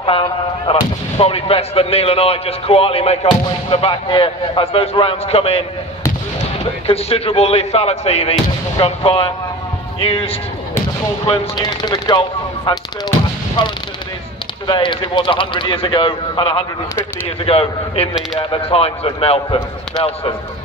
compound, and I think it's probably best that Neil and I just quietly make our way to the back here as those rounds come in. Considerable lethality, the gunfire, used in the Falklands, used in the Gulf, and still as current as it is today as it was 100 years ago and 150 years ago in the times of Nelson.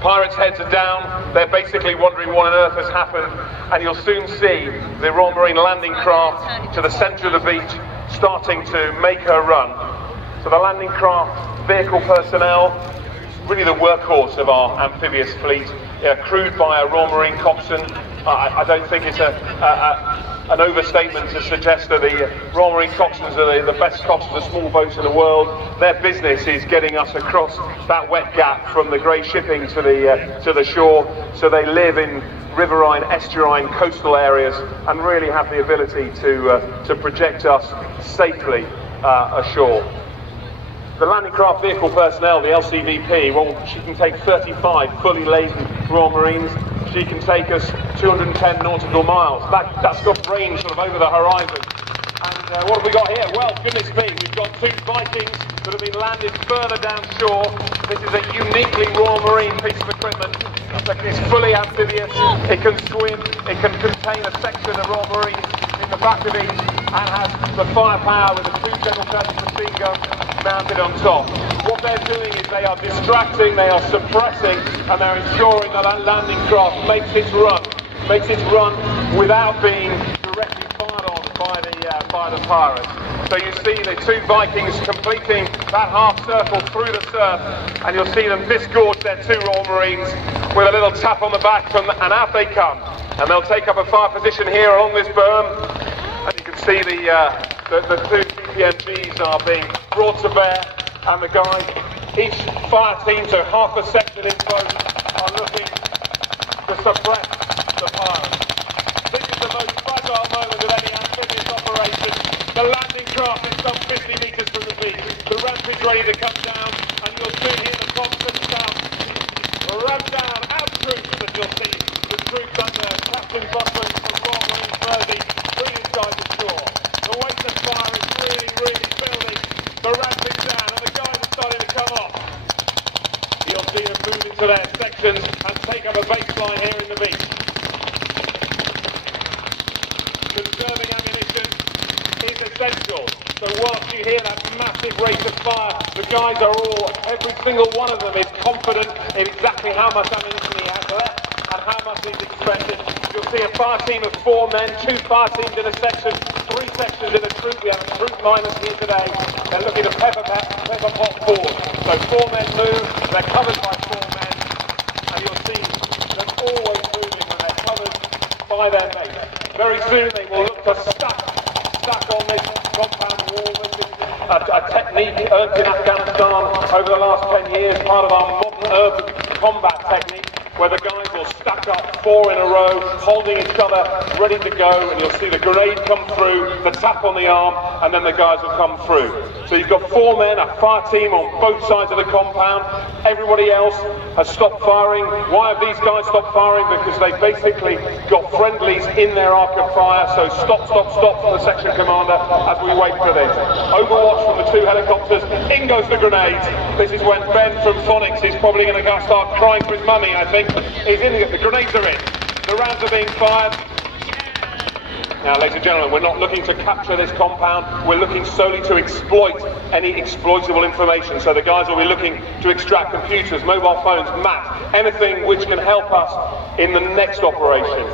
Pirates' heads are down, they're basically wondering what on earth has happened, and you'll soon see the Royal Marine landing craft to the centre of the beach starting to make her run. So the landing craft vehicle personnel, really the workhorse of our amphibious fleet, crewed by a Royal Marine coxswain. I don't think it's an overstatement to suggest that the Royal Marine coxswains are the best coxswains of small boats in the world. Their business is getting us across that wet gap from the grey shipping to the shore, so they live in riverine, estuarine, coastal areas and really have the ability to project us safely ashore. The landing craft vehicle personnel, the LCVP, well, she can take 35 fully laden Royal Marines. She can take us 210 nautical miles. That's got range sort of over the horizon. And what have we got here? Well, goodness me, we've got two Vikings that have been landed further down shore. This is a uniquely Royal Marine piece of equipment. It's fully amphibious, it can swim, it can contain a section of Royal Marines in the back of each, and has the firepower with the two general purpose machine guns mounted on top. What they're doing is they are distracting, they are suppressing, and they're ensuring that that landing craft makes its run without being directly fired on by the pirates. So you see the two Vikings completing that half circle through the surf, and you'll see them disgorge their two Royal Marines with a little tap on the back, and out they come. And they'll take up a fire position here along this berm, and you can see the two GPMGs are being brought to bear, and the guys, each fire team, so half a section in both, are looking to suppress the pirates. This is the most fragile moment of any amphibious operation. The landing craft is some 50 metres from the beach. The ramp is ready to come down, and you'll soon hear the coxswain shout, "Ramp down, out troops," and you'll see the troops under Captain Buckland from Royal Marine Mersey bring inside the shore. The weight of fire is really, really building. The ramp is down, and the guys are starting to come off. You'll see them move into their sections and take up a baseline here in the beach. Conserving ammunition is essential. So whilst you hear that massive rate of fire, the guys are all, every single one of them is confident in exactly how much ammunition he has left and how much he's expected. You'll see a fire team of 4 men, 2 fire teams in a section, 3 sections in a troop. We have a troop miners here today. They're looking to pepper pot forward. So 4 men move, they're covered by 4 men, and you'll see them always moving when they're covered by their mates. Very soon they will look to stack on this compound wall. This is a technique earned in Afghanistan over the last 10 years, part of our modern urban combat technique, where the guys will stack up 4 in a row, holding each other, ready to go, and you'll see the grenade come through, the tap on the arm, and then the guys will come through. So you've got 4 men, a fire team on both sides of the compound. Everybody else has stopped firing. Why have these guys stopped firing? Because they basically got friendlies in their arc of fire. So stop from the section commander as we wait for this. Overwatch from the 2 helicopters. In goes the grenades. This is when Ben from Phonics is probably going to start crying for his mummy, I think. He's in. The grenades are in. The rounds are being fired. Now, ladies and gentlemen, we're not looking to capture this compound. We're looking solely to exploit any exploitable information. So the guys will be looking to extract computers, mobile phones, maps, anything which can help us in the next operation.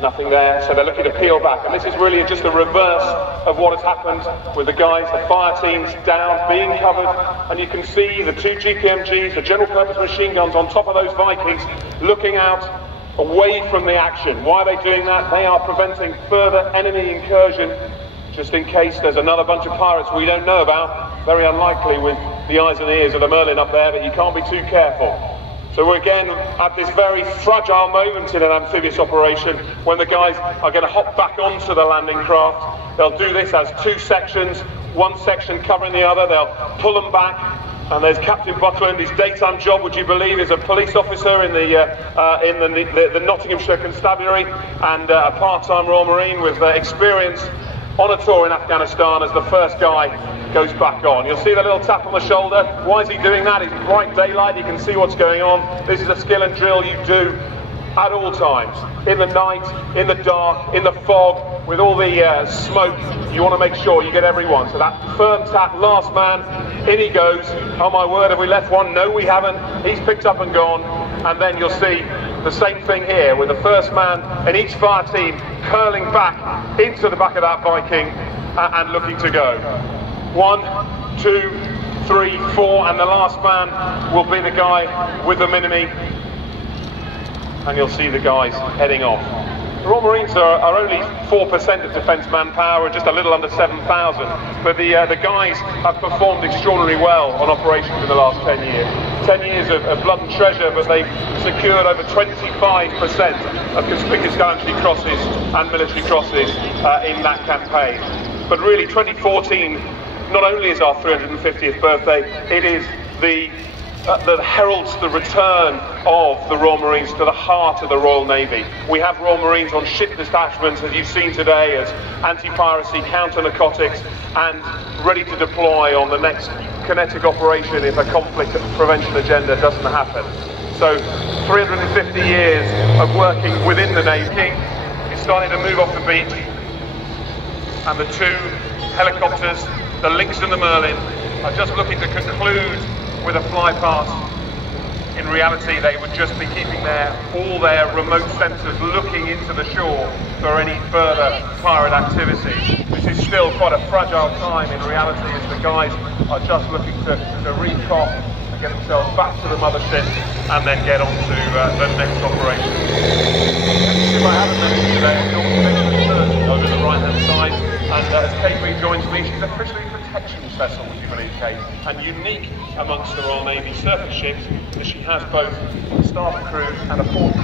Nothing there, so they're looking to peel back. And this is really just the reverse of what has happened with the guys, the fire teams down, being covered. And you can see the 2 GPMGs, the general purpose machine guns on top of those Vikings, looking out away from the action. Why are they doing that? They are preventing further enemy incursion, just in case there's another bunch of pirates we don't know about. Very unlikely with the eyes and ears of the Merlin up there, but you can't be too careful. So we're again at this very fragile moment in an amphibious operation when the guys are going to hop back onto the landing craft. They'll do this as 2 sections, 1 section covering the other. They'll pull them back, And there's Captain Buckland. His daytime job, would you believe, is a police officer in the Nottinghamshire Constabulary, and a part-time Royal Marine with experience on a tour in Afghanistan as the first guy goes back on. You'll see the little tap on the shoulder. Why is he doing that? It's bright daylight, you can see what's going on. This is a skill and drill you do at all times. In the night, in the dark, in the fog, with all the smoke, you want to make sure you get everyone. So that firm tap, last man, in he goes. Oh my word, have we left one? No, we haven't. He's picked up and gone. And then you'll see the same thing here, with the first man in each fire team curling back into the back of that Viking and looking to go. 1, 2, 3, 4, and the last man will be the guy with the Mini-Me. And you'll see the guys heading off. The Royal Marines are only 4% of defence manpower, just a little under 7,000, but the guys have performed extraordinarily well on operations in the last 10 years. 10 years of blood and treasure, but they've secured over 25% of conspicuous gallantry crosses and military crosses in that campaign. But really, 2014 not only is our 350th birthday, it is that heralds the return of the Royal Marines to the heart of the Royal Navy. We have Royal Marines on ship detachments, as you've seen today, as anti-piracy, counter-narcotics, and ready to deploy on the next kinetic operation if a conflict prevention agenda doesn't happen. So 350 years of working within the Navy is starting to move off the beach, and the two helicopters, the Lynx and the Merlin, are just looking to conclude with a flypast. In reality, they would just be keeping all their remote sensors looking into the shore for any further pirate activity. This is still quite a fragile time in reality, as the guys are just looking to recock and get themselves back to the mothership and then get on to the next operation. If I haven't mentioned today, over the right-hand side, and as Kate joins me, she's officially a protections vessel, would you believe, Kate, and unique amongst the Royal Navy surface ships, that she has both a starboard crew and a port crew.